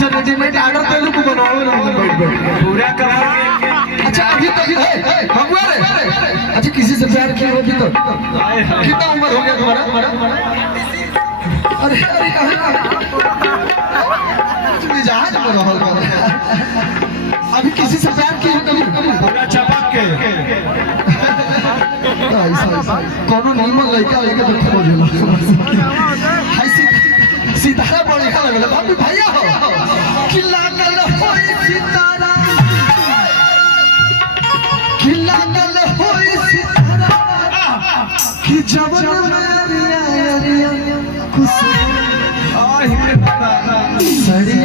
अच्छा readymade order दे लूं बनवाओ ना बैठ पूरा कवर। अच्छा अभी तक भगवा रे अच्छा किसी से प्यार किया हो तो कितना उम्र हो गया तुम्हारा? अरे अरे मिजाज में रहो अभी किसी से प्यार किया हो कभी? पूरा चपक के कोनो नॉर्मल लड़का लेके तो खोज लो हाय सितारा बढ़िया लगला बाबू भैया हो किला गल होई सितारा किला गल होई सितारा कि जवन में अरिया कुछ सड़ी